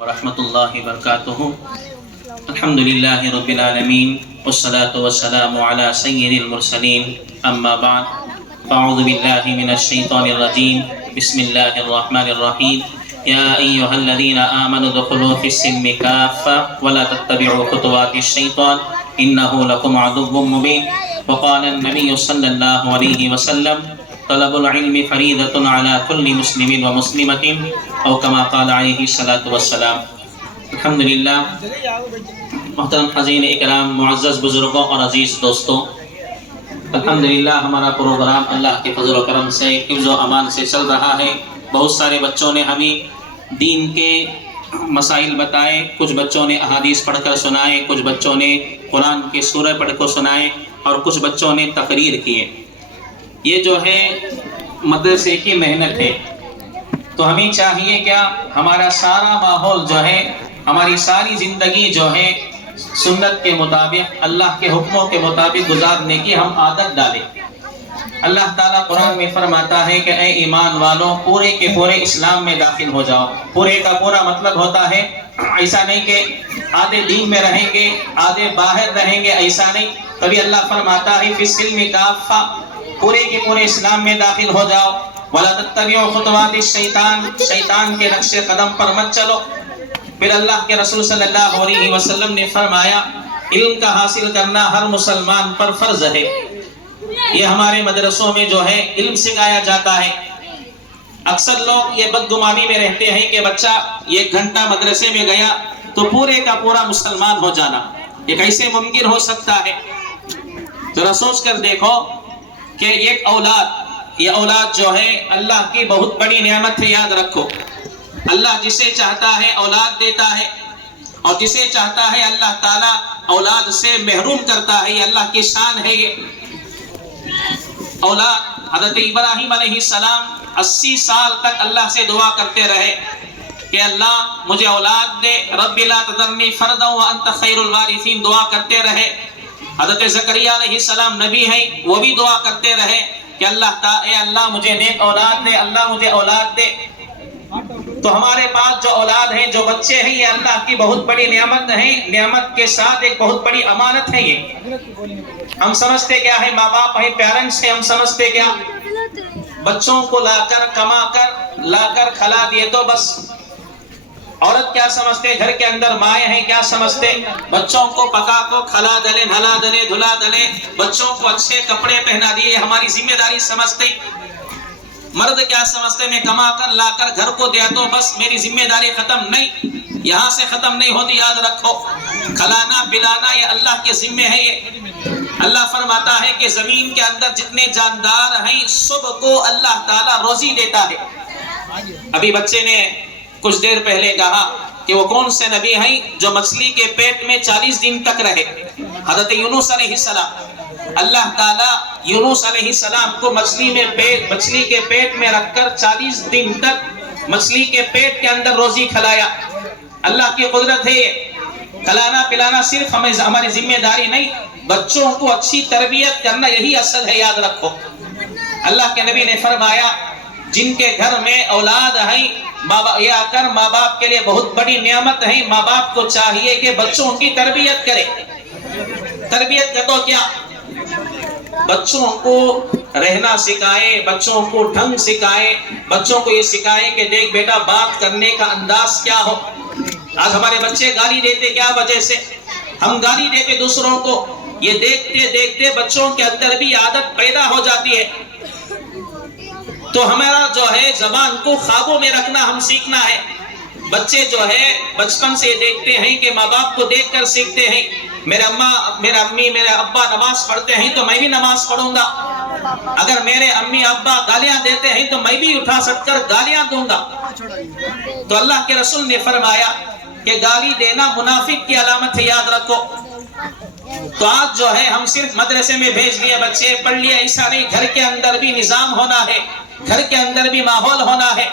ورحمۃ اللہ وبرکاتہ۔ الحمد للہ رب العالمین والصلاة والسلام علی سید المرسلین، اما بعد فاعوذ باللہ من الشیطان الرجیم، بسم اللہ الرحمن الرحیم۔ یا ایہا الذین آمنوا ادخلوا فی السلم کافۃ ولا تتبعوا خطوات الشیطان انہ لکم عدو مبین۔ وقال النبی صلی اللہ علیہ وسلم طلب العلم فریضۃ علی کل مسلم و مسلمۃ او کما قال علیہ الصلاۃ والسلام۔ الحمدللہ، محترم حضرین اکرام، معزز بزرگوں اور عزیز دوستوں، الحمدللہ ہمارا پروگرام اللہ کے فضل و کرم سے حفظ و امان سے چل رہا ہے۔ بہت سارے بچوں نے ہمیں دین کے مسائل بتائے، کچھ بچوں نے احادیث پڑھ کر سنائے، کچھ بچوں نے قرآن کے سورہ پڑھ کر سنائے اور کچھ بچوں نے تقریر کیے۔ یہ جو ہے مدرسے کی محنت ہے، تو ہمیں چاہیے کیا ہمارا سارا ماحول جو ہے، ہماری ساری زندگی جو ہے سنت کے مطابق، اللہ کے حکموں کے مطابق گزارنے کی ہم عادت ڈالیں۔ اللہ تعالیٰ قرآن میں فرماتا ہے کہ اے ایمان والوں، پورے کے پورے اسلام میں داخل ہو جاؤ۔ پورے کا پورا مطلب ہوتا ہے ایسا نہیں کہ آدھے دین میں رہیں گے آدھے باہر رہیں گے، ایسا نہیں۔ تبھی اللہ فرماتا ہے فی السلم کافہ، پورے کے پورے اسلام میں داخل ہو جاؤ۔ وَلَا تَتَّبِعُوا خُطُوَاتِ الشَّيْطَانِ، شیطان کے نقش قدم پر مت چلو۔ پھر اللہ کے رسول صلی اللہ علیہ وسلم نے فرمایا علم کا حاصل کرنا ہر مسلمان پر فرض ہے۔ یہ ہمارے مدرسوں میں جو ہے علم سکھایا جاتا ہے۔ اکثر لوگ یہ بدگمانی میں رہتے ہیں کہ بچہ 1 گھنٹہ مدرسے میں گیا تو پورے کا پورا مسلمان ہو جانا، یہ کیسے ممکن ہو سکتا ہے؟ ذرا سوچ کر دیکھو کہ یہ اولاد جو ہے اللہ کی بہت بڑی نعمت ہے، یاد رکھو۔ اللہ جسے چاہتا ہے اولاد دیتا ہے، اور جسے چاہتا ہے اللہ تعالیٰ اولاد سے محروم کرتا ہے۔ یہ اللہ کی شان ہے۔ یہ اولاد، حضرت ابراہیم علیہ السلام 80 سال تک اللہ سے دعا کرتے رہے کہ اللہ مجھے اولاد دے، رب لا تذرنی فردا وانت خیر الوارثین، دعا کرتے رہے۔ حضرت زکریا علیہ السلام نبی ہیں، وہ بھی دعا کرتے رہے کہ اے اللہ مجھے نیک اولاد دے، اللہ مجھے اولاد دے۔ تو ہمارے پاس جو اولاد ہیں، جو بچے ہیں، یہ اللہ کی بہت بڑی نعمت ہے۔ نعمت کے ساتھ ایک بہت بڑی امانت ہے۔ یہ ہم سمجھتے کیا ہے، ماں باپ ہیں، پیرنٹس ہیں، ہم سمجھتے کیا بچوں کو لا کر کھلا دیے تو بس۔ عورت کیا سمجھتے، گھر کے اندر مائیں ہیں، کیا سمجھتے بچوں کو پکا کو کھلا دلے، نہلا دلے، دھلا دلے، بچوں کو اچھے کپڑے پہنا دیے، یہ ہماری ذمہ داری سمجھتے۔ مرد کیا سمجھتے، میں کما کر لا کر گھر کو دیا تو بس میری ذمہ داری ختم۔ نہیں، یہاں سے ختم نہیں ہوتی، یاد رکھو۔ کھلانا پلانا یہ اللہ کے ذمہ ہے۔ یہ اللہ فرماتا ہے کہ زمین کے اندر جتنے جاندار ہیں سب کو اللہ تعالیٰ روزی دیتا ہے۔ ابھی بچے نے کچھ دیر پہلے کہا کہ وہ کون سے نبی ہیں جو مچھلی کے پیٹ میں 40 دن تک رہے؟ حضرت یونس علیہ السلام۔ اللہ تعالیٰ یونس علیہ السلام کو مچھلی کے پیٹ میں رکھ کر 40 دن تک مچھلی کے پیٹ کے اندر روزی کھلایا۔ اللہ کی قدرت ہے یہ۔ کھلانا پلانا صرف ہماری ذمہ داری نہیں، بچوں کو اچھی تربیت کرنا یہی اصل ہے، یاد رکھو۔ اللہ کے نبی نے فرمایا جن کے گھر میں اولاد ہیں، یہ آ کر ماں باپ کے لیے بہت بڑی نعمت ہے۔ ماں باپ کو چاہیے کہ بچوں کی تربیت کرے۔ تربیت کا تو کیا، بچوں کو رہنا سکھائے، بچوں کو ڈھنگ سکھائے، بچوں کو یہ سکھائے کہ دیکھ بیٹا بات کرنے کا انداز کیا ہو۔ آج ہمارے بچے گالی دیتے کیا وجہ سے؟ ہم گالی دیتے دوسروں کو، یہ دیکھتے دیکھتے بچوں کے اندر بھی عادت پیدا ہو جاتی ہے۔ تو ہمارا جو ہے زبان کو خوابوں میں رکھنا ہم سیکھنا ہے۔ بچے جو ہے بچپن سے دیکھتے ہیں کہ ماں باپ کو دیکھ کر سیکھتے ہیں۔ میرا امی میرے ابا نماز پڑھتے ہیں تو میں بھی نماز پڑھوں گا۔ اگر میرے امی ابا گالیاں دیتے ہیں تو میں بھی اٹھا سٹ کر گالیاں دوں گا۔ تو اللہ کے رسول نے فرمایا کہ گالی دینا منافق کی علامت ہے، یاد رکھو۔ تو آج جو ہے ہم صرف مدرسے میں بھیج لیے، بچے پڑھ لیے، ایسا نہیں، گھر کے اندر بھی نظام ہونا ہے، گھر کے اندر بھی ماحول ہونا ہے۔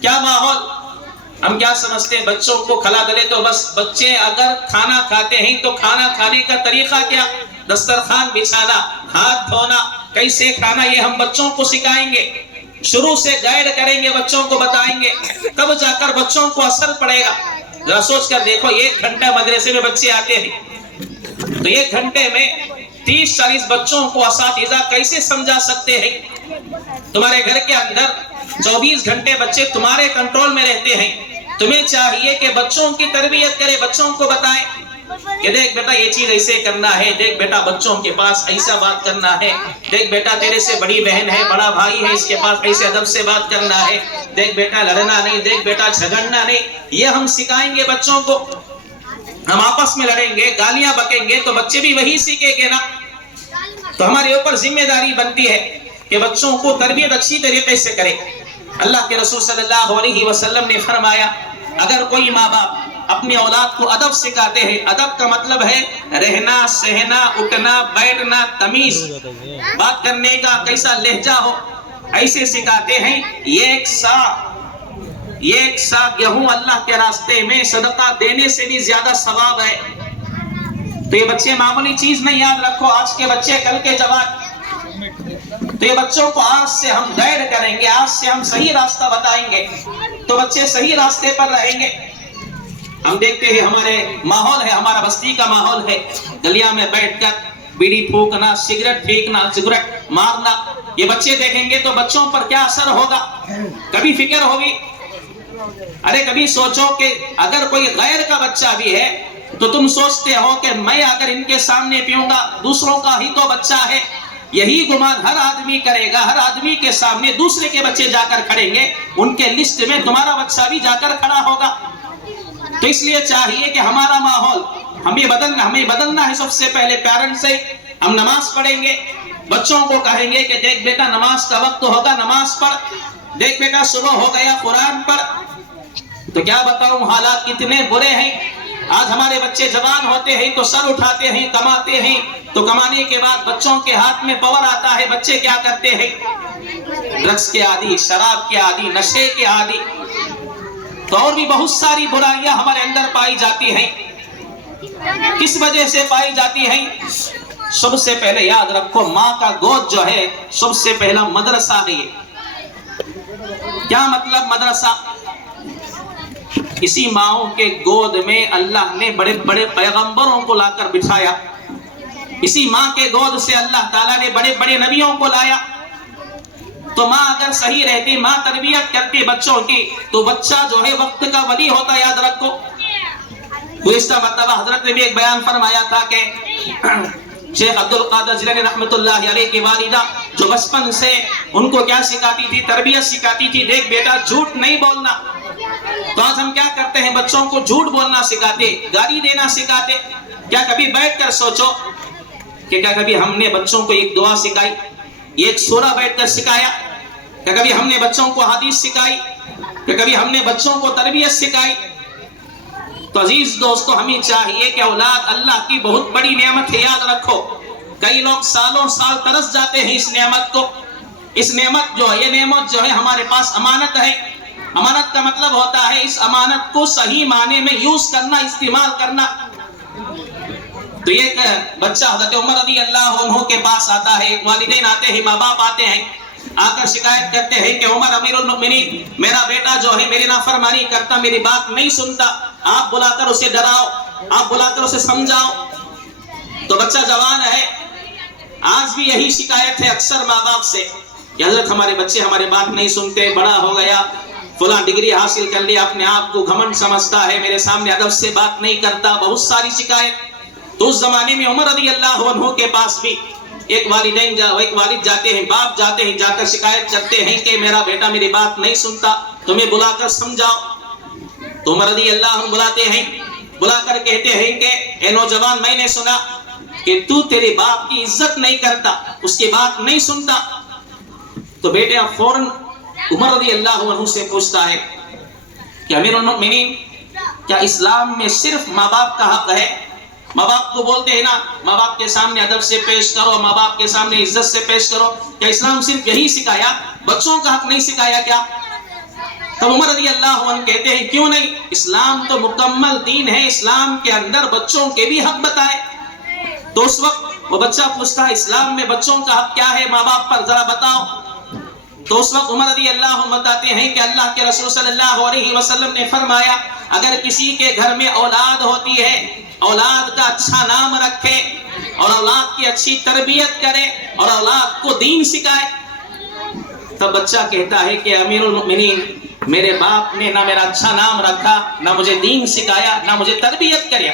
کیا ماحول؟ ہم کیا سمجھتے ہیں بچوں کو کھلا دلے تو بس۔ بچے اگر کھانا کھاتے ہیں تو کھانا کھانے کا طریقہ کیا، دسترخوان بچھانا، ہاتھ دھونا، کیسے کھانا، یہ ہم بچوں کو سکھائیں گے، شروع سے گائیڈ کریں گے، بچوں کو بتائیں گے، تب جا کر بچوں کو اثر پڑے گا۔ ذرا سوچ کر دیکھو 1 گھنٹہ مدرسے میں بچے آتے ہیں تو 1 گھنٹے میں 30-40 بچوں کو اساتذہ کیسے سمجھا سکتے ہیں؟ تمہارے گھر کے اندر 24 گھنٹے بچے تمہارے کنٹرول میں رہتے ہیں، تمہیں چاہیے کہ بچوں کی تربیت کرے، بچوں کو بتائیں کہ دیکھ بیٹا یہ چیز ایسے کرنا ہے، دیکھ بیٹا بچوں کے پاس ایسا بات کرنا ہے، دیکھ بیٹا تیرے سے بڑی بہن ہے، بڑا بھائی ہے، اس کے پاس ایسے ادب سے بات کرنا ہے، دیکھ بیٹا لڑنا نہیں، دیکھ بیٹا جھگڑنا نہیں. یہ ہم سکھائیں گے بچوں کو. ہم آپس میں لڑیں گے، گالیاں بکیں گے تو بچے بھی وہی سیکھیں گے نا. تو ہمارے اوپر ذمہ داری بنتی ہے کہ بچوں کو تربیت اچھی طریقے سے کرے. اللہ کے رسول صلی اللہ علیہ وسلم نے فرمایا اگر کوئی ماں باپ اپنی اولاد کو ادب سکھاتے ہیں، ادب کا مطلب ہے رہنا سہنا اٹھنا بیٹھنا، تمیز بات کرنے کا کیسا لہجہ ہو، ایسے سکھاتے ہیں. ایک سا گیہوں اللہ کے راستے میں صدقہ دینے سے بھی زیادہ ثواب ہے. تو یہ بچے معمولی چیز نہیں، یاد رکھو آج کے بچے کل کے جوان. تو یہ بچوں کو آج سے ہم گائیڈ کریں گے، آج سے ہم صحیح راستہ بتائیں گے تو بچے صحیح راستے پر رہیں گے. ہم دیکھتے ہیں ہمارے ماحول ہے، ہمارا بستی کا ماحول ہے، گلیاں میں بیٹھ کر بیڑی پھونکنا، سگریٹ پھینکنا، سگریٹ مارنا. یہ بچے دیکھیں گے تو بچوں پر کیا اثر ہوگا؟ کبھی فکر ہوگی؟ ارے کبھی سوچو کہ اگر کوئی غیر کا بچہ بھی ہے تو تم سوچتے ہو کہ میں اگر ان کے سامنے پیوں گا، دوسروں کا ہی تو بچہ ہے. یہی گمان ہر آدمی کرے گا، ہر آدمی کے سامنے دوسرے کے بچے جا کر کھڑیں گے، ان کے لسٹ میں تمہارا بچہ بھی جا کر کھڑا ہوگا. تو اس لیے چاہیے کہ ہمارا ماحول ہمیں بدلنا ہے. سب سے پہلے پیرنٹ سے ہم نماز پڑھیں گے، بچوں کو کہیں گے کہ دیکھ بیٹا نماز کا وقت ہوگا، نماز پڑھ، دیکھ بیٹا صبح ہو گیا قرآن پڑھ. تو کیا بتاؤں حالات کتنے برے ہیں. آج ہمارے بچے جوان ہوتے ہیں تو سر اٹھاتے ہیں، کماتے ہیں، تو کمانے کے بعد بچوں کے ہاتھ میں پاور آتا ہے، بچے کیا کرتے ہیں؟ ڈرگس کے عادی، شراب کے عادی، نشے کے عادی. تو اور بھی بہت ساری برائیاں ہمارے اندر پائی جاتی ہیں. کس وجہ سے پائی جاتی ہیں؟ سب سے پہلے یاد رکھو ماں کا گود جو ہے سب سے پہلا مدرسہ ہے. کیا مطلب مدرسہ؟ اسی ماں کے گود میں اللہ نے بڑے بڑے پیغمبروں کو لا کر بٹھایا. اسی ماں کے گود سے اللہ تعالیٰ نے بڑے بڑے نبیوں کو لایا. تو ماں اگر صحیح رہتی، ماں تربیت کرتی بچوں کی، تو بچہ جو ہے وقت کا ولی ہوتا. یاد رکھو گزشتہ مرتبہ حضرت نے بھی ایک بیان فرمایا تھا کہ شیخ عبد القادر جیلانی رحمۃ اللہ علیہ کی والدہ جو بچپن سے ان کو کیا سکھاتی تھی؟ تربیت سکھاتی تھی. دیکھ بیٹا جھوٹ نہیں بولنا. تو آج ہم کیا کرتے ہیں؟ بچوں کو جھوٹ بولنا سکھاتے، گالی دینا سکھاتے. کیا کبھی بیٹھ کر سوچو کہ کیا کبھی ہم نے بچوں کو ایک دعا سکھائی، ایک سورہ بیٹھ کر سکھایا؟ کیا کبھی ہم نے بچوں کو حدیث سکھائی؟ کیا کبھی ہم نے بچوں کو تربیت سکھائی؟ تو عزیز دوستو ہمیں چاہیے کہ اولاد اللہ کی بہت بڑی نعمت ہے. یاد رکھو کئی لوگ سالوں سال ترس جاتے ہیں اس نعمت کو. اس نعمت جو ہے، یہ نعمت جو ہے ہمارے پاس امانت ہے. امانت کا مطلب ہوتا ہے اس امانت کو صحیح معنی میں یوز کرنا، استعمال کرنا. تو ایک بچہ حضرت عمر رضی اللہ عنہ کے پاس آتا ہے. ایک والدین آتے ہیں، ماں باپ آتے ہیں، آ کر شکایت کرتے ہیں کہ عمر امیر المؤمنین میرا بیٹا جو ہے میری نافرمانی کرتا، میری بات نہیں سنتا، آپ بلا کر اسے ڈراؤ، آپ بلا کر اسے سمجھاؤ. تو بچہ جوان ہے، آج بھی یہی شکایت ہے اکثر ماں باپ سے کہ حضرت ہمارے بچے ہماری بات نہیں سنتے، بڑا ہو گیا، فلاں ڈگری حاصل کر لیا، اپنے آپ کو گھمنڈ سمجھتا ہے، میرے سامنے ادب سے بات نہیں کرتا. بہت ساری شکایت. تو اس زمانے میں عمر رضی اللہ عنہ کے پاس بھی ایک والد جاتے ہیں، باپ جاتے ہیں، جا کر شکایت کرتے ہیں کہ میرا بیٹا میری بات نہیں سنتا، تمہیں بلا کر سمجھاؤ. تو عمر رضی اللہ عنہ بلاتے ہیں، بلا کر کہتے ہیں کہ اے نوجوان، میں نے سنا کہ تو تیرے باپ کی عزت نہیں کرتا، اس کی بات نہیں سنتا. تو بیٹے اب فوراً عمر رضی اللہ عنہ سے پوچھتا ہے کہ امیر المؤمنین کیا اسلام میں صرف ماں باپ کا حق ہے؟ ماں باپ کو بولتے ہیں نا ماں باپ کے سامنے ادب سے پیش کرو، ماں باپ کے سامنے عزت سے پیش کرو. کیا اسلام صرف یہی سکھایا؟ بچوں کا حق نہیں سکھایا کیا؟ تو عمر رضی اللہ عنہ کہتے ہیں کیوں نہیں، اسلام تو مکمل دین ہے، اسلام کے اندر بچوں کے بھی حق بتائے. تو اس وقت وہ بچہ پوچھتا ہے اسلام میں بچوں کا حق کیا ہے ماں باپ پر، ذرا بتاؤ. تو اس وقت عمر رضی اللہ عنہ بتاتے ہیں کہ اللہ کے رسول صلی اللہ علیہ وسلم نے فرمایا اگر کسی کے گھر میں اولاد ہوتی ہے، اولاد کا اچھا نام رکھے اور اولاد کی اچھی تربیت کرے اور اولاد کو دین سکھائے، تب بچہ کہتا ہے کہ امیر المؤمنین میرے باپ نے نہ میرا اچھا نام رکھا، نہ مجھے دین سکھایا، نہ مجھے تربیت کریا۔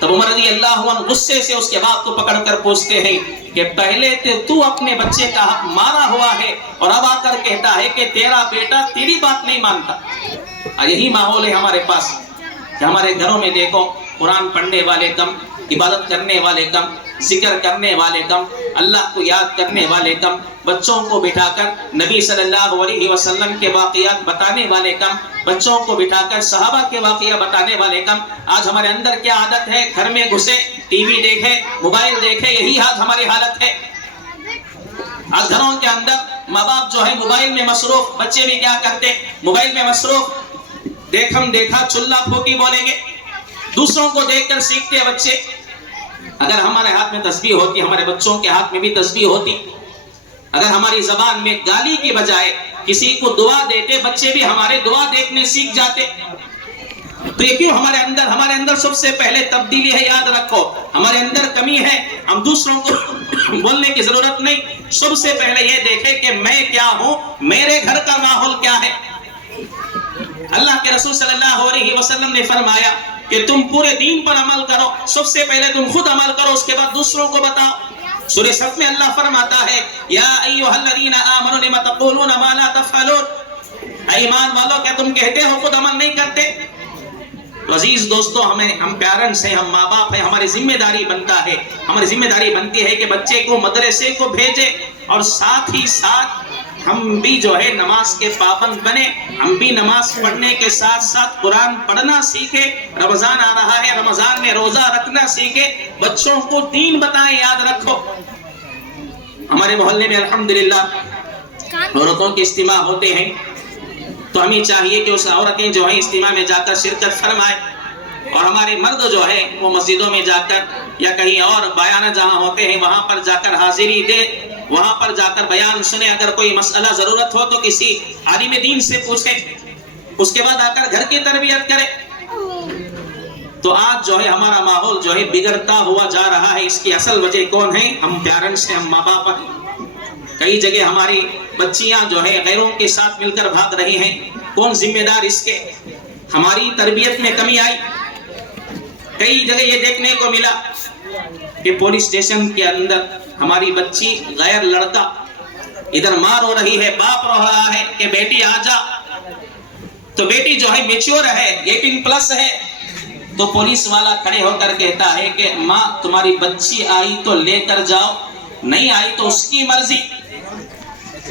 تب عمر رضی اللہ عنہ غصے سے اس کے باپ کو پکڑ کر پوچھتے ہیں کہ پہلے تو اپنے بچے کا حق مارا ہوا ہے اور اب آ کر کہتا ہے کہ تیرا بیٹا تیری بات نہیں مانتا۔ یہی ماحول ہے ہمارے پاس کہ ہمارے گھروں میں دیکھو قرآن پڑھنے والے کم، عبادت کرنے والے کم، ذکر کرنے والے کم، اللہ کو یاد کرنے والے کم، بچوں کو بٹھا کر نبی صلی اللہ علیہ وسلم کے واقعات بتانے والے کم، بچوں کو بٹھا کر صحابہ کے واقعہ بتانے والے کم۔ آج ہمارے اندر کیا عادت ہے؟ گھر میں گھسے ٹی وی دیکھے، موبائل دیکھے، یہی آج ہماری حالت ہے۔ آج گھروں کے اندر ماں باپ جو ہے موبائل میں مصروف، بچے بھی کیا کرتے؟ موبائل میں مصروف، دیکھم دیکھا چلہ پھوکی بولیں گے، دوسروں کو دیکھ کر سیکھتے بچے۔ اگر ہمارے ہاتھ میں تسبیح ہوتی، ہمارے بچوں کے ہاتھ میں بھی تسبیح ہوتی، اگر ہماری زبان میں گالی کی بجائے کسی کو دعا دیتے، بچے بھی ہمارے دعا دیکھنے سیکھ جاتے۔ تو یہ کیوں ہمارے اندر سب سے پہلے تبدیلی ہے، یاد رکھو ہمارے اندر کمی ہے۔ ہم دوسروں کو بولنے کی ضرورت نہیں، سب سے پہلے یہ دیکھیں کہ میں کیا ہوں، میرے گھر کا ماحول کیا ہے۔ اللہ کے رسول صلی اللہ علیہ وسلم نے فرمایا کہ تم پورے دین پر عمل کرو، سب سے پہلے تم خود عمل کرو، اس کے بعد دوسروں کو بتاؤ۔ سورہ صف میں اللہ فرماتا ہے یا ایھا الذین آمنوا لم تقولون ما لا تفعلون، اے ایمان والو کیا تم کہتے ہو خود عمل نہیں کرتے؟ تو عزیز دوستو، ہم پیرنٹس ہیں، ہم ماں باپ ہیں، ہماری ذمہ داری بنتا ہے، ہماری ذمہ داری بنتی ہے کہ بچے کو مدرسے کو بھیجے اور ساتھ ہی ساتھ ہم بھی جو ہے نماز کے پابند بنے، ہم بھی نماز پڑھنے کے ساتھ ساتھ قرآن پڑھنا سیکھے۔ رمضان آ رہا ہے، رمضان میں روزہ رکھنا سیکھے، بچوں کو دین بتائیں۔ یاد رکھو ہمارے محلے میں الحمدللہ عورتوں کے اجتماع ہوتے ہیں، تو ہمیں چاہیے کہ اس عورتیں جو ہیں اجتماع میں جا کر شرکت فرمائیں، اور ہمارے مرد جو ہے وہ مسجدوں میں جا کر یا کہیں اور بیان جہاں ہوتے ہیں وہاں پر جا کر حاضری دے، وہاں پر جا کر بیان سنے، اگر کوئی مسئلہ ضرورت ہو تو کسی عالم دین سے پوچھے، اس کے بعد آ کر گھر کی تربیت کرے۔ تو آج جو ہے ہمارا ماحول جو ہے بگڑتا ہوا جا رہا ہے، اس کی اصل وجہ کون ہے؟ ہم پیرنٹس ہیں، ہم ماں باپ ہیں۔ کئی جگہ ہماری بچیاں جو ہے غیروں کے ساتھ مل کر بھاگ رہی ہیں، کون ذمہ دار اس کے؟ ہماری تربیت میں کمی آئی۔ کئی جگہ یہ دیکھنے کو ملا کہ پولیس اسٹیشن کے اندر ہماری بچی غیر لڑکا ادھر مار ہو رہی ہے، باپ رو رہا ہے کہ بیٹی آ جا، تو بیٹی جو ہے میچور ہے، 18+ ہے، تو پولیس والا کھڑے ہو کر کہتا ہے کہ ماں تمہاری بچی آئی تو لے کر جاؤ، نہیں آئی تو اس کی مرضی۔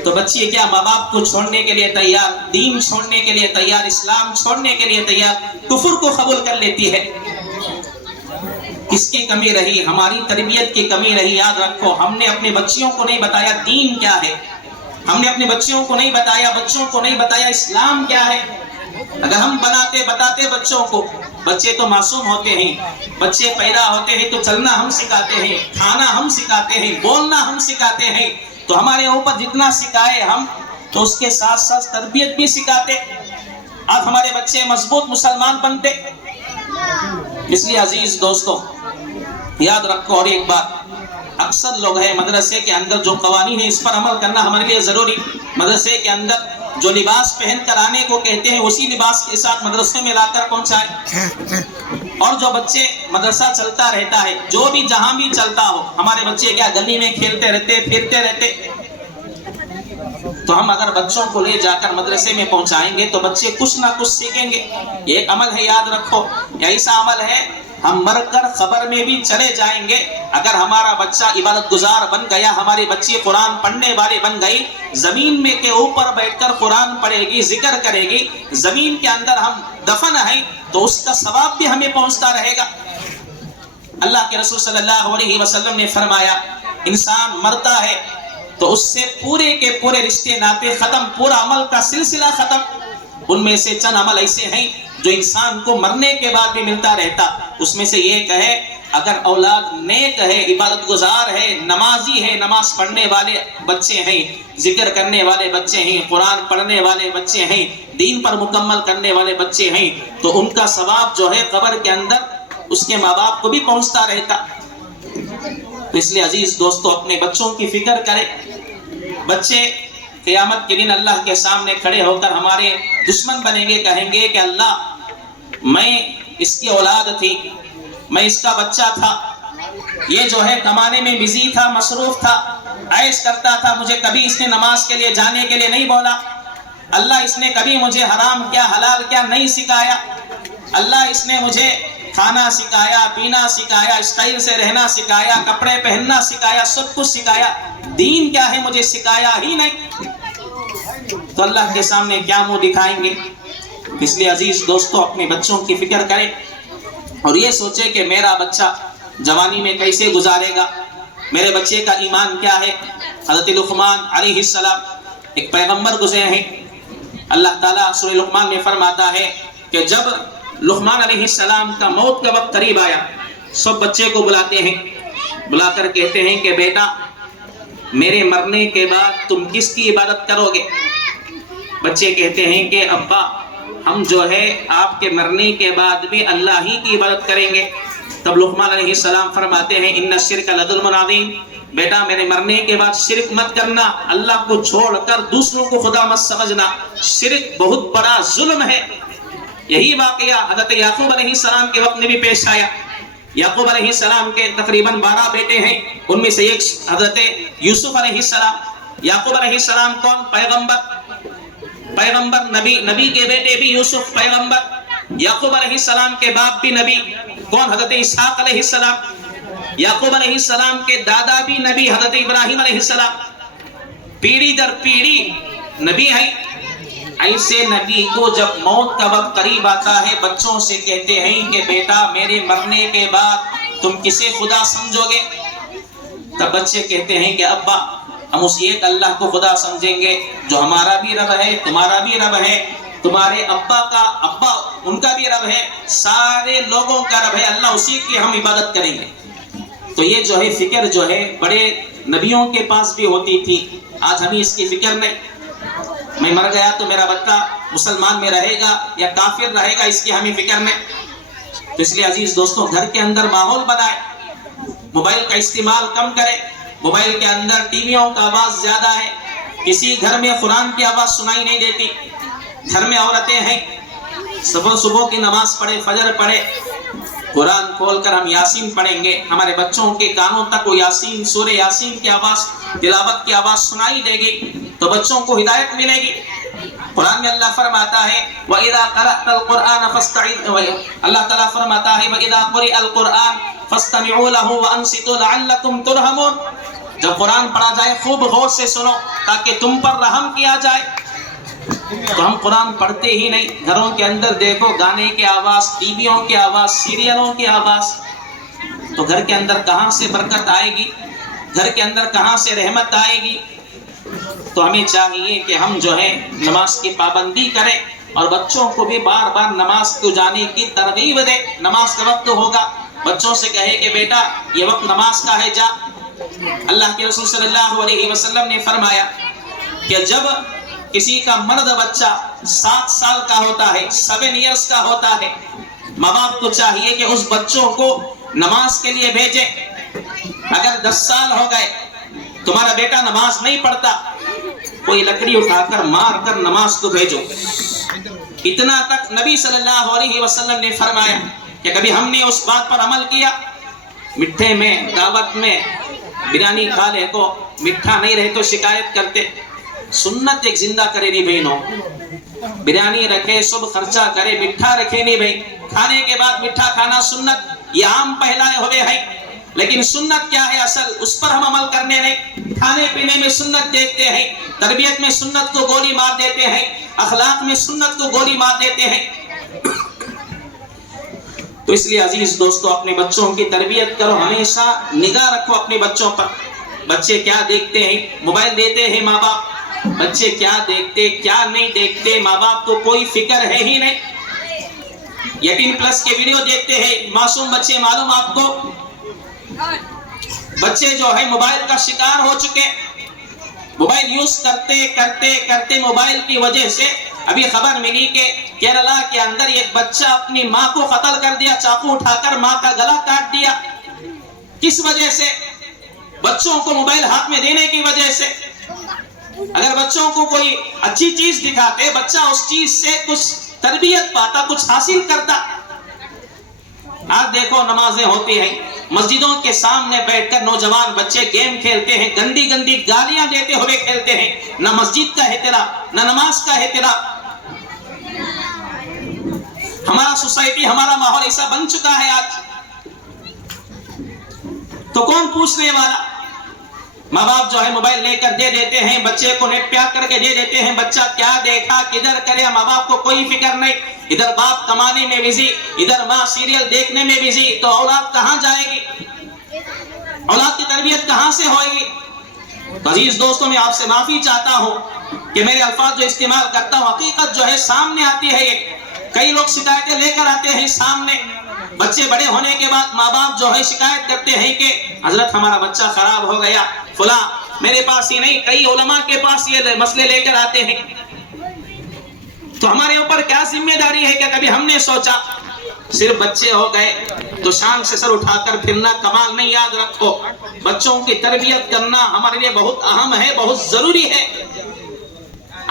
تو بچی کیا ماں باپ کو چھوڑنے کے لیے تیار، دین چھوڑنے کے لیے تیار، اسلام چھوڑنے کے لیے تیار، کفر کو قبول کر لیتی ہے۔ کس کی کمی رہی؟ ہماری تربیت کی کمی رہی۔ یاد رکھو ہم نے اپنے بچیوں کو نہیں بتایا دین کیا ہے، ہم نے اپنے بچیوں کو نہیں بتایا، بچوں کو نہیں بتایا اسلام کیا ہے۔ اگر ہم بتاتے بچوں کو، بچے تو معصوم ہوتے ہیں، بچے پیدا ہوتے ہیں تو چلنا ہم سکھاتے ہیں، کھانا ہم سکھاتے ہیں، بولنا ہم سکھاتے ہیں، تو ہمارے اوپر جتنا سکھائے ہم تو اس کے ساتھ ساتھ تربیت بھی سکھاتے، اب ہمارے بچے مضبوط مسلمان بنتے۔ اس لیے عزیز دوستو یاد رکھو، اور ایک بات، اکثر لوگ ہیں مدرسے کے اندر جو قوانین ہیں اس پر عمل کرنا ہمارے لیے ضروری۔ مدرسے کے اندر جو لباس پہن کر آنے کو کہتے ہیں اسی لباس کے ساتھ مدرسے میں لا کر پہنچائے، اور جو بچے مدرسہ چلتا رہتا ہے، جو بھی جہاں بھی چلتا ہو، ہمارے بچے کیا گلی میں کھیلتے رہتے، پھرتے رہتے، تو ہم اگر بچوں کو لے جا کر مدرسے میں پہنچائیں گے تو بچے کچھ نہ کچھ سیکھیں گے۔ ایک عمل ہے، یاد رکھو، ایسا عمل ہے ہم مر کر خبر میں بھی چلے جائیں گے، اگر ہمارا بچہ عبادت گزار بن گیا، ہماری بچی قرآن پڑھنے والے بن گئی، زمین میں کے اوپر بیٹھ کر قرآن پڑھے گی، ذکر کرے گی، زمین کے اندر ہم دفن ہیں تو اس کا ثواب بھی ہمیں پہنچتا رہے گا۔ اللہ کے رسول صلی اللہ علیہ وسلم نے فرمایا انسان مرتا ہے تو اس سے پورے کے پورے رشتے ناطے ختم، پورا عمل کا سلسلہ ختم۔ ان میں سے چند عمل ایسے ہیں جو انسان کو مرنے کے بعد بھی ملتا رہتا، اس میں سے ایک ہے اگر اولاد نیک ہے، عبادت گزار ہے، نمازی ہے، نماز پڑھنے والے بچے ہیں، ذکر کرنے والے بچے ہیں، قرآن پڑھنے والے بچے ہیں، دین پر مکمل کرنے والے بچے ہیں، تو ان کا ثواب جو ہے قبر کے اندر اس کے ماں باپ کو بھی پہنچتا رہتا۔ تو اس لیے عزیز دوستو اپنے بچوں کی فکر کریں۔ بچے قیامت کے دن اللہ کے سامنے کھڑے ہو کر ہمارے دشمن بنیں گے، کہیں گے کہ اللہ میں اس کی اولاد تھی، میں اس کا بچہ تھا، یہ جو ہے کمانے میں بزی تھا، مصروف تھا، عیش کرتا تھا، مجھے کبھی اس نے نماز کے لیے جانے کے لیے نہیں بولا، اللہ اس نے کبھی مجھے حرام کیا حلال کیا نہیں سکھایا، اللہ اس نے مجھے کھانا سکھایا، پینا سکھایا، اسٹائل سے رہنا سکھایا، کپڑے پہننا سکھایا، سب کچھ سکھایا، دین کیا ہے مجھے سکھایا ہی نہیں، تو اللہ کے سامنے کیا منہ دکھائیں گے؟ اس لیے عزیز دوستو اپنے بچوں کی فکر کریں اور یہ سوچے کہ میرا بچہ جوانی میں کیسے گزارے گا، میرے بچے کا ایمان کیا ہے۔ حضرت لقمان علیہ السلام ایک پیغمبر گزرے ہیں، اللہ تعالیٰ سورہ لقمان میں فرماتا ہے کہ جب لقمان علیہ السلام کا موت کا وقت قریب آیا، سب بچے کو بلاتے ہیں، بلا کر کہتے ہیں کہ بیٹا میرے مرنے کے بعد تم کس کی عبادت کرو گے؟ بچے کہتے ہیں کہ ابا ہم جو ہے آپ کے مرنے کے بعد بھی اللہ ہی کی عبادت کریں گے۔ تب لقمان علیہ السلام فرماتے ہیں ان الشرک لظلم عظیم، بیٹا میرے مرنے کے بعد شرک مت کرنا، اللہ کو چھوڑ کر دوسروں کو خدا مت سمجھنا، شرک بہت بڑا ظلم ہے۔ یہی واقعہ حضرت یعقوب علیہ السلام کے وقت میں بھی پیش آیا۔ یعقوب علیہ السلام کے تقریباً 12 بیٹے ہیں، ان میں سے ایک حضرت یوسف علیہ السلام۔ یعقوب علیہ السلام کون؟ پیغمبر، نبی کے بیٹے بھی یوسف پیغمبر، یعقوب علیہ السلام کے باپ بھی نبی، کون؟ حضرت اسحاق علیہ السلام۔ یعقوب علیہ السلام کے دادا بھی نبی، حضرت ابراہیم علیہ السلام، پیڑھی در پیڑھی نبی ہیں۔ ایسے نبی کو جب موت کا وقت قریب آتا ہے، بچوں سے کہتے ہیں کہ بیٹا میرے مرنے کے بعد تم کسے خدا سمجھو گے؟ تب بچے کہتے ہیں کہ ابا ہم اس ایک اللہ کو خدا سمجھیں گے جو ہمارا بھی رب ہے، تمہارا بھی رب ہے، تمہارے ابا کا ابا ان کا بھی رب ہے، سارے لوگوں کا رب ہے، اللہ اسی کی ہم عبادت کریں گے۔ تو یہ جو ہے فکر جو ہے بڑے نبیوں کے پاس بھی ہوتی تھی، آج ہمیں اس کی فکر نہیں۔ میں مر گیا تو میرا بچہ مسلمان میں رہے گا یا کافر رہے گا، اس کی ہمیں فکر نہیں۔ تو اس لیے عزیز دوستوں گھر کے اندر ماحول بنائے، موبائل کا استعمال کم کرے۔ موبائل کے اندر ٹی ویوں کا آواز زیادہ ہے، کسی گھر میں قرآن کی آواز سنائی نہیں دیتی، گھر میں عورتیں ہیں صبح کی نماز پڑھے، فجر پڑھے، قرآن کھول کر ہم یاسین پڑھیں گے، ہمارے بچوں کے کانوں تک وہ یاسین، سورہ یاسین کی آواز، تلاوت کی آواز سنائی دے گی تو بچوں کو ہدایت ملے گی۔ قرآن میں اللہ فرماتا ہے وَإِذَا قَرَأْتَ الْقُرْآنَ فَاسْتَعِذْ، اللہ تعالیٰ فرماتا ہے وَإِذَا قُرِئَ الْقُرْآنَ فَاسْتَمِعُوا لَهُ وَأَنصِتُوا لَعَلَّكُمْ تُرْحَمُونَ، جب قرآن پڑھا جائے خوب غور سے سنو تاکہ تم پر رحم کیا جائے۔ تو ہم قرآن پڑھتے ہی نہیں، گھروں کے اندر دیکھو گانے کی آواز، ٹی ویوں کی آواز، سیریلوں کی آواز، تو گھر کے اندر کہاں سے برکت آئے گی، گھر کے اندر کہاں سے رحمت آئے گی؟ تو ہمیں چاہیے کہ ہم جو ہے نماز کی پابندی کریں اور بچوں کو بھی بار بار نماز کو جانے کی ترغیب دیں۔ نماز کا وقت ہوگا، بچوں سے کہے کہ بیٹا یہ وقت نماز کا ہے، جا۔ اللہ کے رسول صلی اللہ علیہ وسلم نے فرمایا کہ جب کسی کا مرد بچہ 7 سال کا ہوتا ہے، 7 ایئرس کا ہوتا ہے، ماں باپ کو چاہیے کہ اس بچوں کو نماز کے لیے بھیجے۔ اگر 10 سال ہو گئے تمہارا بیٹا نماز نہیں پڑھتا، کوئی لکڑی اٹھا کر مار کر نماز کو بھیجو۔ اتنا تک نبی صلی اللہ علیہ وسلم نے فرمایا کہ کبھی ہم نے اس بات پر عمل کیا؟ مٹھے میں دعوت میں بریانی کھا لے تو مٹھا نہیں رہے تو شکایت کرتے، سنت ایک زندہ کرے نہیں بہنوں، بریانی رکھے سب خرچہ کرے، مٹھا رکھے نہیں بھائی، کھانے کے بعد مٹھا کھانا سنت، یہ عام پہلائے ہوئے ہیں، لیکن سنت کیا ہے اصل، اس پر ہم عمل کرنے نہیں۔ کھانے پینے میں سنت دیکھتے ہیں، تربیت میں سنت کو گولی مار دیتے ہیں، اخلاق میں سنت کو گولی مار دیتے ہیں۔ تو اس لیے عزیز دوستو اپنے بچوں کی تربیت کرو، ہمیشہ نگاہ رکھو اپنے بچوں پر۔ بچے کیا دیکھتے ہیں، موبائل دیتے ہیں ماں باپ، بچے کیا دیکھتے کیا نہیں دیکھتے ماں باپ کو کوئی فکر ہے ہی نہیں۔ 18+ کے ویڈیو دیکھتے ہیں معصوم بچے، معلوم آپ کو بچے جو ہے موبائل کا شکار ہو چکے، موبائل یوز کرتے کرتے کرتے موبائل کی وجہ سے ابھی خبر ملی کہ کیرلا کے اندر ایک بچہ اپنی ماں کو قتل کر دیا، چاقو اٹھا کر ماں کا گلا کاٹ دیا۔ کس وجہ سے؟ بچوں کو موبائل ہاتھ میں دینے کی وجہ سے۔ اگر بچوں کو کوئی اچھی چیز دکھاتے، بچہ اس چیز سے کچھ تربیت پاتا، کچھ حاصل کرتا۔ آج دیکھو نمازیں ہوتی ہیں، مسجدوں کے سامنے بیٹھ کر نوجوان بچے گیم کھیلتے ہیں، گندی گندی گالیاں دیتے ہوئے کھیلتے ہیں، نہ مسجد کا احترام نہ نماز کا احترام۔ ہمارا سوسائٹی، ہمارا ماحول ایسا بن چکا ہے آج، تو کون پوچھنے والا؟ ماں باپ جو ہے موبائل لے کر دے دیتے ہیں، بچے کو نیٹ پیک کر کے دے دیتے ہیں، بچہ کیا دیکھا کدھر کرے ماں باپ کو کوئی فکر نہیں۔ ادھر باپ کمانے میں بزی، ادھر ماں سیریل دیکھنے میں بزی، تو اولاد کہاں جائے گی؟ اولاد کی تربیت کہاں سے ہوئے گی؟ عزیز دوستوں، میں آپ سے معافی چاہتا ہوں کہ میرے الفاظ جو استعمال کرتا ہوں، حقیقت جو ہے سامنے آتی ہے۔ کئی لوگ شکایتیں لے کر آتے ہیں سامنے، بچے بڑے ہونے کے بعد ماں باپ جو ہے شکایت کرتے ہیں کہ حضرت ہمارا بچہ خراب ہو گیا، فلاں میرے پاس ہی نہیں کئی علماء کے پاس یہ مسئلے لے کر آتے ہیں۔ تو ہمارے اوپر کیا ذمہ داری ہے کہ کبھی ہم نے سوچا صرف بچے ہو گئے تو شان سے سر اٹھا کر پھرنا کمال نہیں؟ یاد رکھو، بچوں کی تربیت کرنا ہمارے لیے بہت اہم ہے، بہت ضروری ہے۔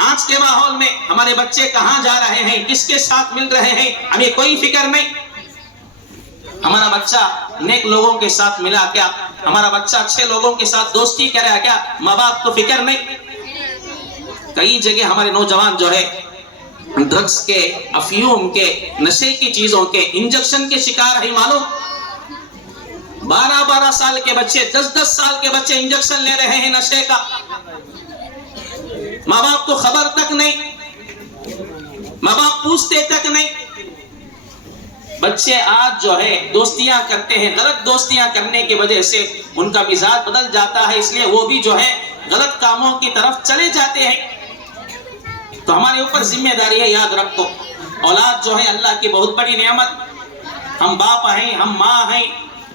آج کے ماحول میں ہمارے بچے کہاں جا رہے ہیں، کس کے ساتھ مل رہے ہیں، ہمیں کوئی فکر نہیں۔ ہمارا بچہ نیک لوگوں کے ساتھ ملا کیا؟ ہمارا بچہ اچھے لوگوں کے ساتھ دوستی کرا کیا؟ ماں باپ کو فکر نہیں۔ کئی جگہ ہمارے نوجوان جو ہے ڈرگس کے، افیون کے، نشے کی چیزوں کے، انجیکشن کے شکار ہے۔ معلوم 12 سال کے بچے، 10 سال کے بچے انجیکشن لے رہے ہیں نشے کا، ماں باپ کو خبر تک نہیں، ماں باپ پوچھتے تک نہیں۔ بچے آج جو ہے دوستیاں کرتے ہیں، غلط دوستیاں کرنے کی وجہ سے ان کا مزاج بدل جاتا ہے، اس لیے وہ بھی جو ہے غلط کاموں کی طرف چلے جاتے ہیں۔ تو ہمارے اوپر ذمہ داری ہے، یاد رکھو، اولاد جو ہے اللہ کی بہت بڑی نعمت۔ ہم باپ ہیں، ہم ماں ہیں،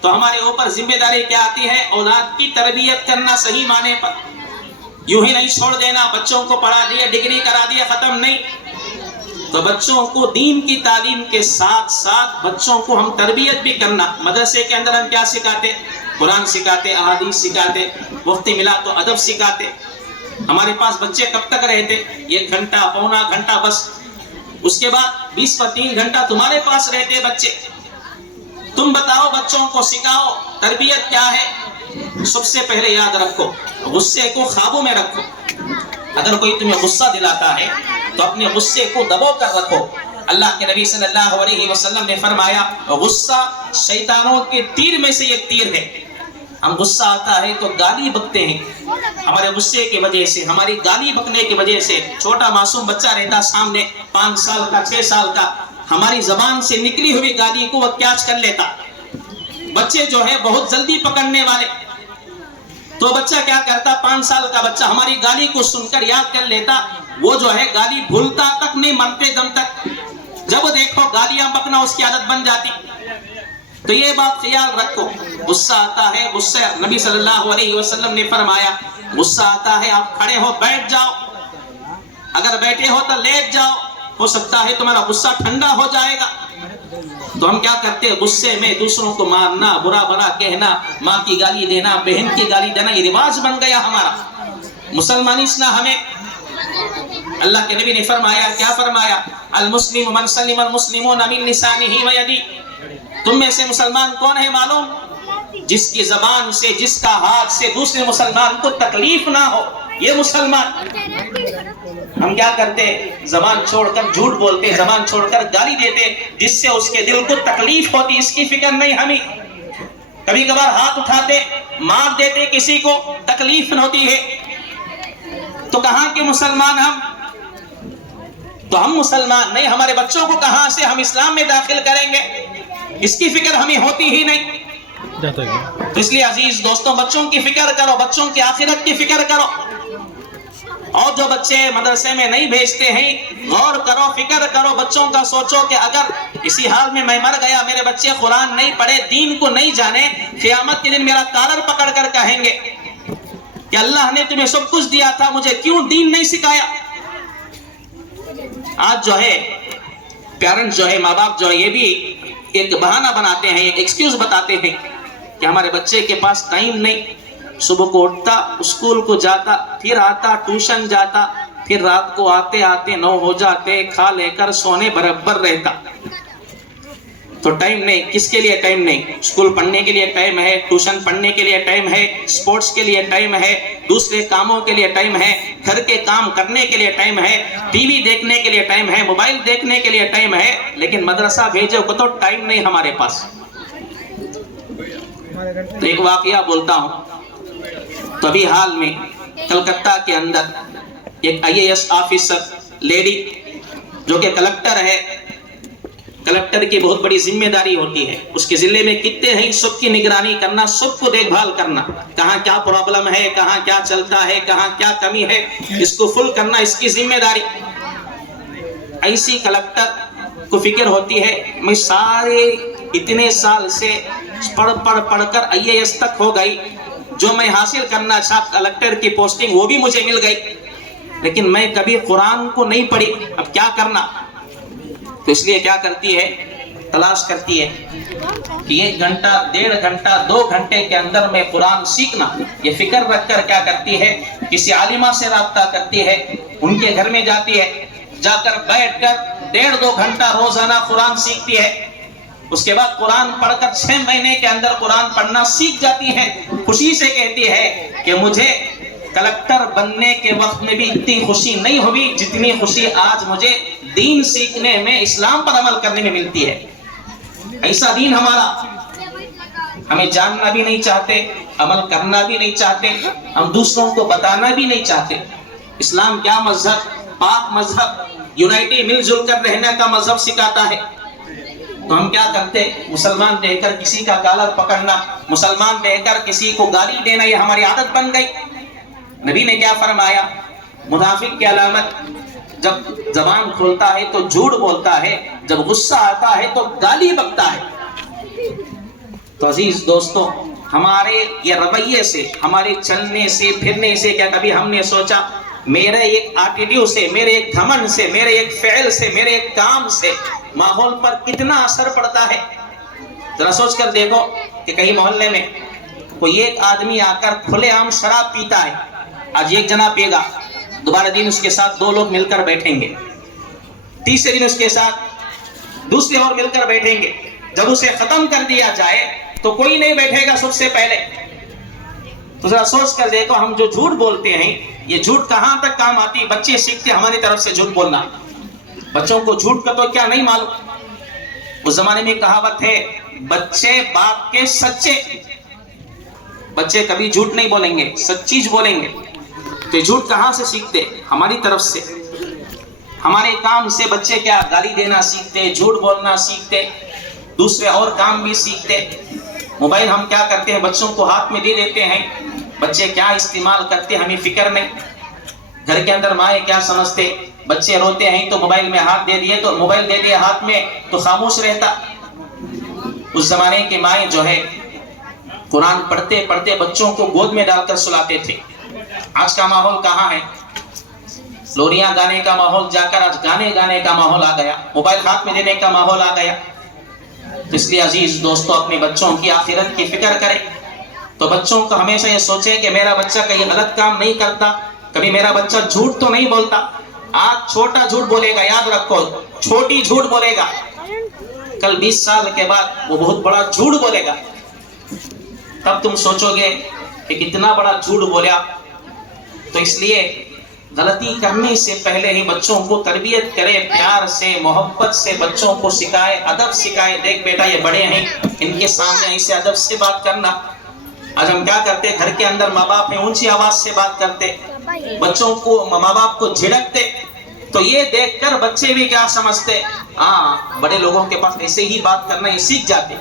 تو ہمارے اوپر ذمہ داری کیا آتی ہے؟ اولاد کی تربیت کرنا صحیح معنی پر، یوں ہی نہیں چھوڑ دینا، بچوں کو پڑھا دیا، ڈگری کرا دیا، ختم نہیں۔ تو بچوں کو دین کی تعلیم کے ساتھ ساتھ بچوں کو ہم تربیت بھی کرنا۔ مدرسے کے اندر ہم کیا سکھاتے؟ قرآن سکھاتے، احادیث سکھاتے، وقت ملا تو ادب سکھاتے۔ ہمارے پاس بچے کب تک رہتے؟ 1 گھنٹہ، پونا گھنٹہ بس، اس کے بعد 20 پر 3 گھنٹہ تمہارے پاس رہتے بچے۔ تم بتاؤ، بچوں کو سکھاؤ تربیت کیا ہے۔ سب سے پہلے یاد رکھو، غصے کو قابو میں رکھو۔ اگر کوئی تمہیں غصہ دلاتا ہے تو اپنے غصے کو دبو کر رکھو۔ اللہ کے نبی صلی اللہ علیہ وسلم نے فرمایا، غصہ شیطانوں کے تیر میں سے ایک تیر ہے۔ ہم غصہ آتا ہے تو گالی بکتے ہیں، ہمارے غصے کی وجہ سے، ہماری گالی بکنے کی وجہ سے چھوٹا معصوم بچہ رہتا سامنے، 5 سال کا، 6 سال کا، ہماری زبان سے نکلی ہوئی گالی کو وہ کیچ کر لیتا۔ بچے جو ہے بہت جلدی پکڑنے والے، تو بچہ کیا کرتا؟ 5 سال کا بچہ ہماری گالی کو سن کر یاد کر لیتا، وہ جو ہے گالی بھولتا تک نہیں، مرتے دم تک جب دیکھو گالیاں بکنا اس کی عادت بن جاتی۔ تو یہ بات خیال رکھو، غصہ آتا ہے، غصہ نبی صلی اللہ علیہ وسلم نے فرمایا، غصہ آتا ہے آپ کھڑے ہو بیٹھ جاؤ، اگر بیٹھے ہو تو لیٹ جاؤ، ہو سکتا ہے تمہارا غصہ ٹھنڈا ہو جائے گا۔ تو ہم کیا کرتے ہیں؟ غصے میں دوسروں کو مارنا، برا بھلا کہنا، ماں کی گالی دینا، بہن کی گالی دینا، یہ رواج بن گیا ہمارا۔ مسلمانی اس نے ہمیں، اللہ کے نبی نے فرمایا، کیا فرمایا؟ المسلم من سلم المسلمون من لسانه ویدی۔ تم میں سے مسلمان کون ہے معلوم؟ جس کی زبان سے، جس کا ہاتھ سے دوسرے مسلمان کو تکلیف نہ ہو، یہ مسلمان۔ ہم کیا کرتے؟ زبان چھوڑ کر جھوٹ بولتے، زبان چھوڑ کر گالی دیتے، جس سے اس کے دل کو تکلیف ہوتی، اس کی فکر نہیں ہمیں۔ کبھی کبھار ہاتھ اٹھاتے، مار دیتے کسی کو، تکلیف نہ ہوتی ہے۔ تو کہاں کے مسلمان ہم؟ تو ہم مسلمان نہیں، ہمارے بچوں کو کہاں سے ہم اسلام میں داخل کریں گے؟ اس کی فکر ہمیں ہوتی ہی نہیں۔ اس لیے عزیز دوستوں، بچوں کی فکر کرو، بچوں کی آخرت کی فکر کرو۔ اور جو بچے مدرسے میں نہیں بھیجتے ہیں، غور کرو، فکر کرو، بچوں کا سوچو کہ اگر اسی حال میں میں مر گیا، میرے بچے قرآن نہیں پڑھے، دین کو نہیں جانے، قیامت کے دن میرا کالر پکڑ کر کہیں گے کہ اللہ نے تمہیں سب کچھ دیا تھا، مجھے کیوں دین نہیں سکھایا؟ آج جو ہے پیرنٹس جو ہے، ماں باپ جو ہے، یہ بھی ایک بہانہ بناتے ہیں، ایک ایکسکیوز بتاتے ہیں کہ ہمارے بچے کے پاس ٹائم نہیں، صبح کو اٹھتا، اسکول کو جاتا، پھر آتا، ٹیوشن جاتا، پھر رات کو آتے آتے 9 ہو جاتے، کھا لے کر سونے برابر رہتا، تو ٹائم نہیں۔ کس کے لیے ٹائم نہیں؟ اسکول پڑھنے کے لیے ٹائم ہے، ٹیوشن پڑھنے کے لیے ٹائم ہے، اسپورٹس کے لیے ٹائم ہے، دوسرے کاموں کے لیے ٹائم ہے، گھر کے کام کرنے کے لیے ٹائم ہے، ٹی وی دیکھنے کے لیے ٹائم ہے، موبائل دیکھنے کے لیے ٹائم ہے، لیکن مدرسہ بھیجو کو تو ٹائم نہیں ہمارے پاس۔ تو ایک واقعہ بولتا ہوں، تو ابھی حال میں کلکتہ کے اندر ایک IAS آفیسر لیڈی جو کہ کلکٹر ہے، کلکٹر کی بہت بڑی ذمہ داری ہوتی ہے، اس کے ضلع میں کتنے ہیں سب کی نگرانی کرنا، سب کو دیکھ بھال کرنا، کہاں کیا پرابلم ہے، کہاں کیا چلتا ہے، کہاں کیا کمی ہے، اس کو فل کرنا اس کی ذمہ داری۔ ایسی کلکٹر کو فکر ہوتی ہے، میں سارے اتنے سال سے پڑھ کر IAS تک ہو گئی، جو میں حاصل کرنا چاہتا کلکٹر کی پوسٹنگ وہ بھی مجھے مل گئی، لیکن میں کبھی قرآن کو نہیں پڑھی، اب کیا کرنا؟ تو اس لیے کیا کرتی ہے، تلاش کرتی ہے کہ 1 گھنٹہ 1.5 گھنٹہ 2 گھنٹے کے اندر میں قرآن سیکھنا، یہ فکر رکھ کر کیا کرتی ہے، کسی عالمہ سے رابطہ کرتی ہے، ان کے گھر میں جاتی ہے، جا کر بیٹھ کر 1.5-2 گھنٹہ روزانہ قرآن سیکھتی ہے، اس کے بعد قرآن پڑھ کر 6 مہینے کے اندر قرآن پڑھنا سیکھ جاتی ہے، خوشی سے کہتی ہے کہ مجھے کلکٹر بننے کے وقت میں بھی اتنی خوشی نہیں ہوئی جتنی خوشی آج مجھے دین سیکھنے میں، اسلام پر عمل کرنے میں ملتی ہے۔ ایسا دین ہمارا، ہمیں جاننا بھی نہیں چاہتے، عمل کرنا بھی نہیں چاہتے، ہم دوسروں کو بتانا بھی نہیں چاہتے۔ اسلام کیا مذہب، پاک مذہب، یونائٹی مل جل کر رہنے کا مذہب سکھاتا ہے، تو ہم کیا کرتے، مسلمان کہہ کر کسی کا کالر پکڑنا، مسلمان کہہ کر کسی کو گالی دینا، یہ ہماری عادت بن گئی۔ نبی نے کیا فرمایا، منافق کی علامت جب زبان کھولتا ہے تو جھوٹ بولتا ہے، جب غصہ آتا ہے تو گالی بکتا ہے۔ تو عزیز دوستو، ہمارے یہ رویے سے، ہمارے چلنے سے پھرنے سے کیا کبھی ہم نے سوچا میرے ایک ایٹیٹیوڈ سے، میرے ایک گھمنڈ سے، میرے ایک فعل سے، میرے ایک کام سے ماحول پر کتنا اثر پڑتا ہے؟ ذرا سوچ کر دیکھو کہ کہیں محلے میں کوئی ایک آدمی آ کر کھلے عام شراب پیتا ہے، آج ایک جنا پیے گا، دوبارہ دن اس کے ساتھ 2 لوگ مل کر بیٹھیں گے، تیسرے دن اس کے ساتھ دوسرے اور مل کر بیٹھیں گے، جب اسے ختم کر دیا جائے تو کوئی نہیں بیٹھے گا سب سے پہلے۔ تو ذرا سوچ کر دیکھو، ہم جو جھوٹ بولتے ہیں یہ جھوٹ کہاں تک کام آتی؟ بچے سیکھتے ہماری طرف سے جھوٹ بولنا، بچوں کو جھوٹ کا تو کیا نہیں معلوم۔ اس زمانے میں کہاوت ہے، بچے باپ کے سچے، بچے کبھی جھوٹ نہیں بولیں گے، سچی بولیں گے۔ تو جھوٹ کہاں سے سیکھتے؟ ہماری طرف سے، ہمارے کام سے بچے کیا گالی دینا سیکھتے، جھوٹ بولنا سیکھتے، دوسرے اور کام بھی سیکھتے۔ موبائل ہم کیا کرتے ہیں، بچوں کو ہاتھ میں دے دیتے ہیں، بچے کیا استعمال کرتے ہمیں فکر نہیں۔ گھر کے اندر مائیں کیا سمجھتے، بچے روتے ہیں تو موبائل میں ہاتھ دے دیے، تو موبائل دے دیا ہاتھ میں تو خاموش رہتا۔ اس زمانے کی مائیں جو ہے قرآن پڑھتے پڑھتے بچوں کو گود میں ڈال کر سلاتے تھے۔ آج کا ماحول کہاں ہے؟ لوریاں گانے کا ماحول جا کر آج گانے کا ماحول آ گیا، موبائل ہاتھ میں دینے کا ماحول آ گیا۔ تو اس لیے عزیز دوستو، اپنے بچوں کی آخرت کی فکر کریں، تو بچوں کو ہمیشہ یہ سوچیں کہ میرا بچہ کہیں غلط کام نہیں کرتا، کبھی میرا بچہ جھوٹ تو نہیں بولتا۔ آج چھوٹا جھوٹ بولے گا، یاد رکھو، چھوٹی جھوٹ بولے گا، کل 20 سال کے بعد وہ بہت بڑا جھوٹ بولے گا، تب تم سوچو گے کہ کتنا بڑا جھوٹ بولا۔ تو اس لیے غلطی کرنے سے پہلے ہی بچوں کو تربیت کرے، پیار سے، محبت سے بچوں کو سکھائے، ادب سکھائے، دیکھ بیٹا یہ بڑے ہیں، ان کے سامنے ایسے ادب سے بات کرنا۔ آج ہم کیا کرتے، گھر کے اندر ماں باپ میں اونچی آواز سے بات کرتے، بچوں کو ماں باپ کو جھڑکتے، تو یہ دیکھ کر بچے بھی کیا سمجھتے، ہاں بڑے لوگوں کے پاس ایسے ہی بات کرنا، یہ سیکھ جاتے۔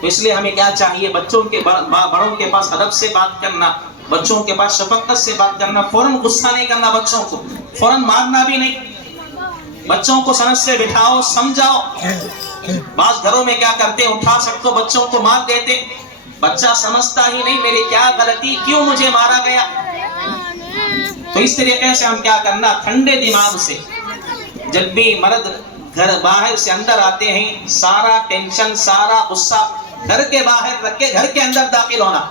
تو اس لیے ہمیں کیا چاہیے، بچوں کے بڑوں کے پاس ادب سے بات کرنا، بچوں کے پاس شفقت سے بات کرنا، فوراً غصہ نہیں کرنا بچوں کو، فوراً مارنا بھی نہیں، بچوں کو سنت سے بٹھاؤ، سمجھاؤ۔ بعض گھروں میں کیا کرتے، اٹھا سکتے بچوں کو مار دیتے، بچہ سمجھتا ہی نہیں میری کیا غلطی، کیوں مجھے مارا گیا۔ تو اس طریقے سے ہم کیا کرنا، ٹھنڈے دماغ سے جب بھی مرد گھر باہر سے اندر آتے ہیں، سارا ٹینشن، سارا غصہ گھر کے باہر رکھ کے گھر کے اندر داخل ہونا،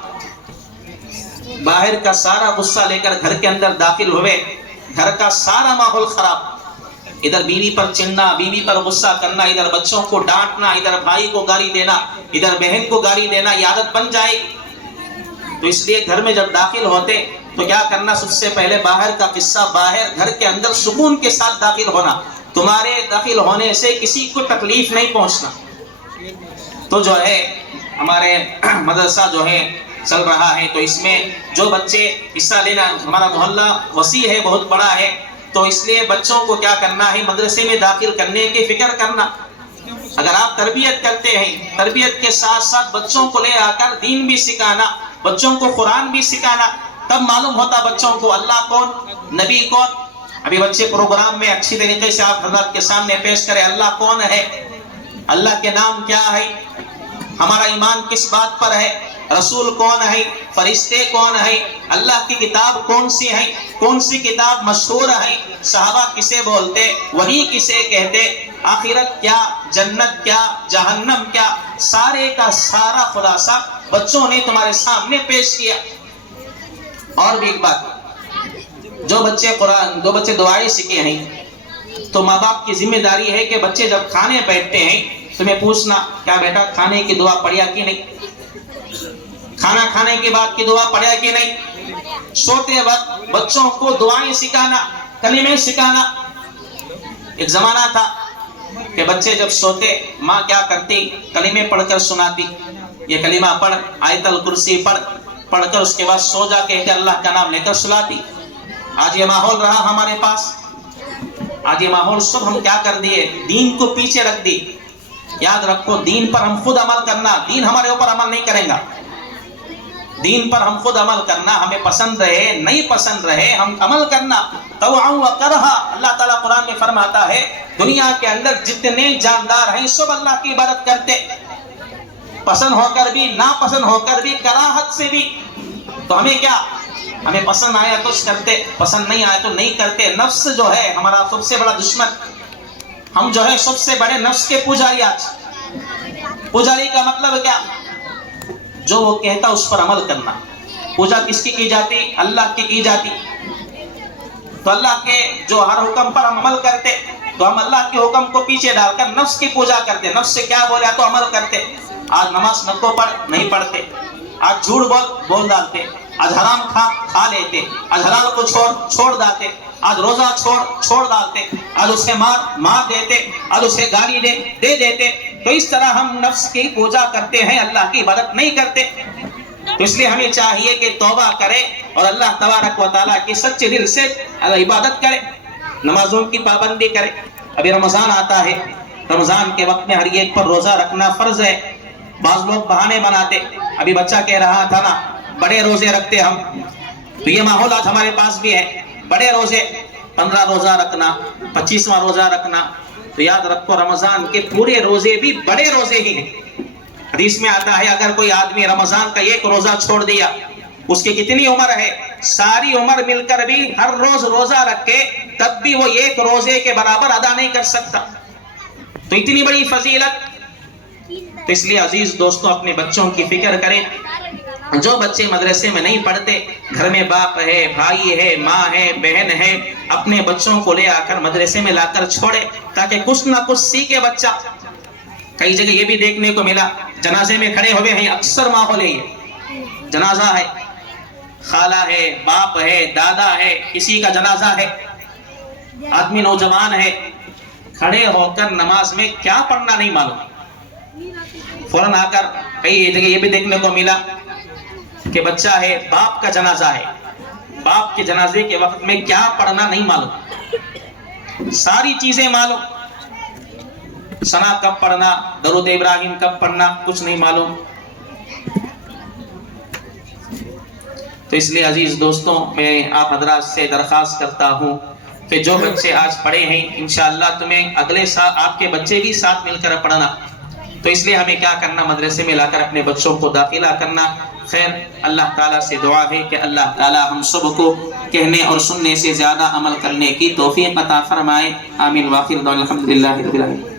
باہر کا سارا غصہ لے کر گھر کے اندر داخل ہوئے، گھر کا سارا ماحول خراب، ادھر بیوی پر چڑھنا، بیوی پر غصہ کرنا، ادھر بچوں کو ڈانٹنا، ادھر بھائی کو گالی دینا، ادھر بہن کو گالی دینا، یہ عادت بن جائے۔ تو اس لیے گھر میں جب داخل ہوتے تو کیا کرنا، سب سے پہلے باہر کا قصہ باہر، گھر کے اندر سکون کے ساتھ داخل ہونا، تمہارے داخل ہونے سے کسی کو تکلیف نہیں پہنچنا۔ تو جو ہے ہمارے مدرسہ جو ہے چل رہا ہے، تو اس میں جو بچے حصہ لینا، ہمارا محلہ وسیع ہے، بہت بڑا ہے، تو اس لیے بچوں کو کیا کرنا ہے، مدرسے میں داخل کرنے کی فکر کرنا۔ اگر آپ تربیت کرتے ہیں، تربیت کے ساتھ ساتھ بچوں کو لے آ کر دین بھی سکھانا، بچوں کو قرآن بھی سکھانا، تب معلوم ہوتا بچوں کو اللہ کون، نبی کون۔ ابھی بچے پروگرام میں اچھی طریقے سے آپ حضرات کے سامنے پیش کریں، اللہ کون ہے، اللہ کے نام کیا ہے، ہمارا ایمان کس بات پر ہے، رسول کون ہے، فرشتے کون ہے، اللہ کی کتاب کون سی ہے، کون سی کتاب مشہور ہے، صحابہ کسے بولتے، وحی کسے کہتے، آخرت کیا، جنت کیا، جہنم کیا، سارے کا سارا خلاصہ بچوں نے تمہارے سامنے پیش کیا۔ اور بھی ایک بات، جو بچے دعائیں سیکھے ہیں، تو ماں باپ کی ذمہ داری ہے کہ بچے جب کھانے بیٹھتے ہیں تمہیں پوچھنا، کیا بیٹا کھانے کی دعا پڑھیا کہ نہیں، کھانا کھانے کے بعد کی دعا پڑھیا کہ نہیں۔ سوتے وقت بچوں کو دعائیں سکھانا، کلمے سکھانا۔ ایک زمانہ تھا کہ بچے جب سوتے ماں کیا کرتی، کلمے پڑھ کر سناتی، یہ کلمہ پڑھ، آیت الکرسی پڑھ کر اس کے بعد سو جا کے اللہ کا نام لے کر سلاتی۔ آج یہ ماحول رہا ہمارے پاس، آج یہ ماحول سب ہم کیا کر دیے، دین کو پیچھے رکھ دی۔ یاد رکھو، دین پر ہم خود عمل کرنا، دین ہمارے اوپر عمل نہیں کرے گا، دین پر ہم خود عمل کرنا، ہمیں پسند رہے نہیں پسند رہے ہم عمل کرنا، طوعا و کرہا۔ اللہ تعالیٰ قرآن میں فرماتا ہے دنیا کے اندر جتنے جاندار ہیں سب اللہ کی عبادت کرتے، پسند ہو کر بھی، ناپسند ہو کر بھی، کراہت سے بھی۔ تو ہمیں کیا، ہمیں پسند آیا تو کرتے، پسند نہیں آیا تو نہیں کرتے۔ نفس جو ہے ہمارا سب سے بڑا دشمن، ہم جو ہے سب سے بڑے نفس کے پجاری۔ آج پجاری کا مطلب کیا، جو وہ کہتا اس پر عمل کرنا۔ پوجا کس کی جاتی، اللہ کی جاتی۔ تو اللہ کے جو ہر حکم پر ہم عمل کرتے، تو ہم اللہ کے حکم کو پیچھے ڈال کر نفس کی پوجا کرتے، نفس سے کیا بولا تو عمل کرتے۔ آج نماز نہ کو پڑھ نہیں پڑھتے، آج جھوٹ بول ڈالتے، آج حرام کھا لیتے، آج حلال کو چھوڑ ڈالتے، آج روزہ چھوڑ ڈالتے، آج اسے مار دیتے، آج اسے گالی دے دیتے۔ تو اس طرح ہم نفس کی پوجا کرتے ہیں، اللہ کی عبادت نہیں کرتے۔ تو اس لیے ہمیں چاہیے کہ توبہ کرے اور اللہ تبارک و تعالیٰ کی سچے دل سے عبادت کرے، نمازوں کی پابندی کرے۔ ابھی رمضان آتا ہے، رمضان کے وقت میں ہر ایک پر روزہ رکھنا فرض ہے۔ بعض لوگ بہانے بناتے، ابھی بچہ کہہ رہا تھا نا بڑے روزے رکھتے ہم، تو یہ ماحول آج ہمارے پاس بھی ہے، بڑے روزے، 15 روزہ رکھنا، 25واں روزہ رکھنا۔ تو یاد رکھو رمضان کے پورے روزے بھی بڑے روزے ہی ہیں۔ حدیث میں آتا ہے اگر کوئی آدمی رمضان کا ایک روزہ چھوڑ دیا، اس کی کتنی عمر ہے، ساری عمر مل کر بھی ہر روز روزہ رکھے تب بھی وہ ایک روزے کے برابر ادا نہیں کر سکتا۔ تو اتنی بڑی فضیلت۔ تو اس لیے عزیز دوستوں اپنے بچوں کی فکر کریں۔ جو بچے مدرسے میں نہیں پڑھتے، گھر میں باپ ہے، بھائی ہے، ماں ہے، بہن ہے، اپنے بچوں کو لے آ کر مدرسے میں لا کر چھوڑے تاکہ کچھ نہ کچھ سیکھے بچہ۔ کئی جگہ یہ بھی دیکھنے کو ملا، جنازے میں کھڑے ہوئے ہیں، اکثر ماحول ہے یہ، جنازہ ہے، خالہ ہے، باپ ہے، دادا ہے، کسی کا جنازہ ہے، آدمی نوجوان ہے، کھڑے ہو کر نماز میں کیا پڑھنا نہیں معلوم، فوراً آ کر کئی جگہ یہ بھی دیکھنے کو ملا کہ بچہ ہے، باپ کا جنازہ ہے، باپ کے جنازے کے وقت میں کیا پڑھنا نہیں معلوم، ساری چیزیں معلوم، ثنا کب پڑھنا، درود ابراہیم کب پڑھنا، کچھ نہیں معلوم۔ تو اس لیے عزیز دوستوں میں آپ حضرات سے درخواست کرتا ہوں کہ جو بچے آج پڑھے ہیں انشاءاللہ تمہیں اگلے سال آپ کے بچے بھی ساتھ مل کر پڑھنا، تو اس لیے ہمیں کیا کرنا، مدرسے میں لا کر اپنے بچوں کو داخلہ کرنا۔ خیر، اللہ تعالیٰ سے دعا ہے کہ اللہ تعالیٰ ہم سب کو کہنے اور سننے سے زیادہ عمل کرنے کی توفیق عطا فرمائے، آمین۔ واخر دعوانا الحمدللہ رب العالمین۔